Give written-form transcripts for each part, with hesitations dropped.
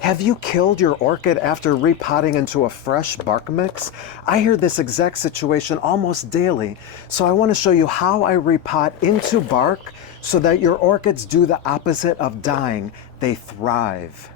Have you killed your orchid after repotting into a fresh bark mix? I hear this exact situation almost daily, so I want to show you how I repot into bark so that your orchids do the opposite of dying. They thrive.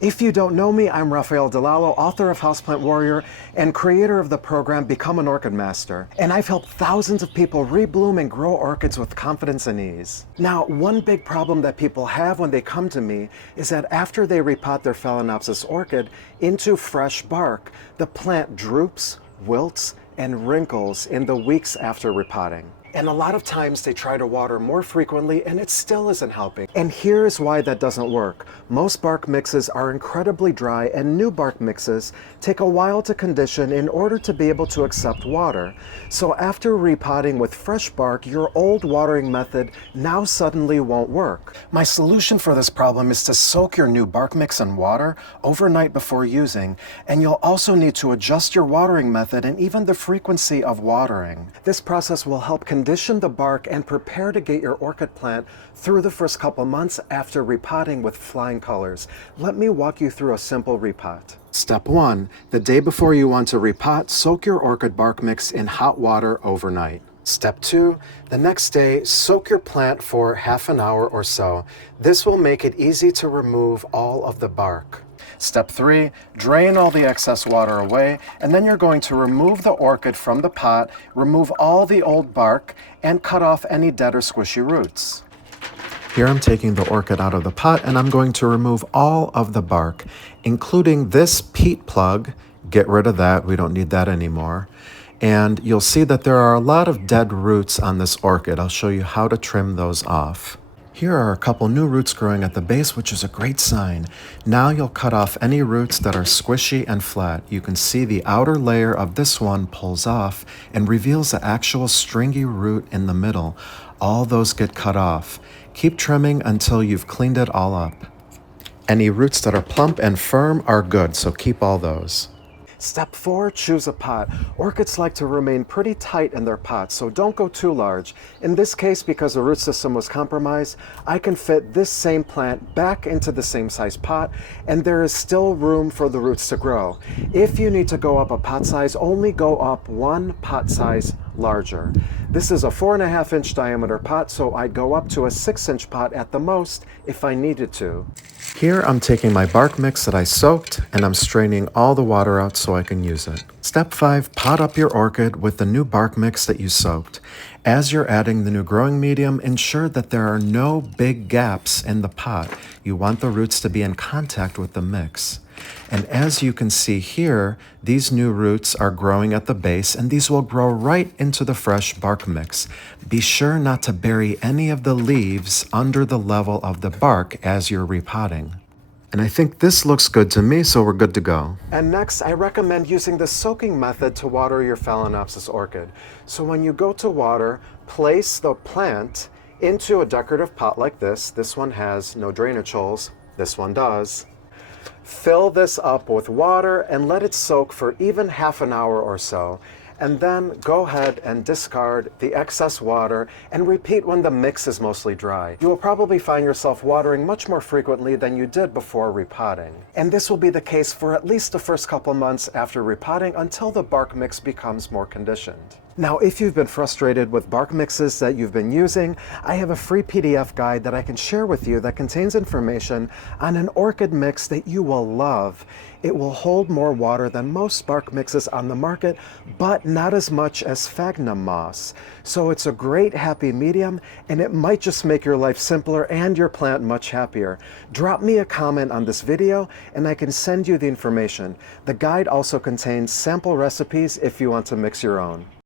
If you don't know me, I'm Rafael Delalo, author of Houseplant Warrior and creator of the program Become an Orchid Master. And I've helped thousands of people rebloom and grow orchids with confidence and ease. Now, one big problem that people have when they come to me is that after they repot their Phalaenopsis orchid into fresh bark, the plant droops, wilts, and wrinkles in the weeks after repotting. And a lot of times they try to water more frequently and it still isn't helping. And here's why that doesn't work. Most bark mixes are incredibly dry and new bark mixes take a while to condition in order to be able to accept water. So after repotting with fresh bark, your old watering method now suddenly won't work. My solution for this problem is to soak your new bark mix in water overnight before using, and you'll also need to adjust your watering method and even the frequency of watering. This process will help condition the bark and prepare to get your orchid plant through the first couple months after repotting with flying colors. Let me walk you through a simple repot. Step 1. The day before you want to repot, soak your orchid bark mix in hot water overnight. Step 2. The next day, soak your plant for half an hour or so. This will make it easy to remove all of the bark. Step 3, drain all the excess water away, and then you're going to remove the orchid from the pot, remove all the old bark, and cut off any dead or squishy roots. Here I'm taking the orchid out of the pot and I'm going to remove all of the bark, including this peat plug. Get rid of that, we don't need that anymore. And you'll see that there are a lot of dead roots on this orchid. I'll show you how to trim those off. Here are a couple new roots growing at the base, which is a great sign. Now you'll cut off any roots that are squishy and flat. You can see the outer layer of this one pulls off and reveals the actual stringy root in the middle. All those get cut off. Keep trimming until you've cleaned it all up. Any roots that are plump and firm are good, so keep all those. Step 4, choose a pot. Orchids like to remain pretty tight in their pots, so don't go too large. In this case, because the root system was compromised, I can fit this same plant back into the same size pot, and there is still room for the roots to grow. If you need to go up a pot size, only go up one pot size larger. This is a 4.5-inch diameter pot, so I'd go up to a 6-inch pot at the most if I needed to. Here I'm taking my bark mix that I soaked and I'm straining all the water out so I can use it. Step 5, pot up your orchid with the new bark mix that you soaked. As you're adding the new growing medium, ensure that there are no big gaps in the pot. You want the roots to be in contact with the mix. And as you can see here, these new roots are growing at the base and these will grow right into the fresh bark mix. Be sure not to bury any of the leaves under the level of the bark as you're repotting. And I think this looks good to me, so we're good to go. And next, I recommend using the soaking method to water your Phalaenopsis orchid. So when you go to water, place the plant into a decorative pot like this. This one has no drainage holes. This one does. Fill this up with water and let it soak for even half an hour or so. And then go ahead and discard the excess water and repeat when the mix is mostly dry. You will probably find yourself watering much more frequently than you did before repotting. And this will be the case for at least the first couple months after repotting until the bark mix becomes more conditioned. Now, if you've been frustrated with bark mixes that you've been using, I have a free PDF guide that I can share with you that contains information on an orchid mix that you will love. It will hold more water than most bark mixes on the market, but not as much as sphagnum moss. So it's a great happy medium, and it might just make your life simpler and your plant much happier. Drop me a comment on this video, and I can send you the information. The guide also contains sample recipes if you want to mix your own.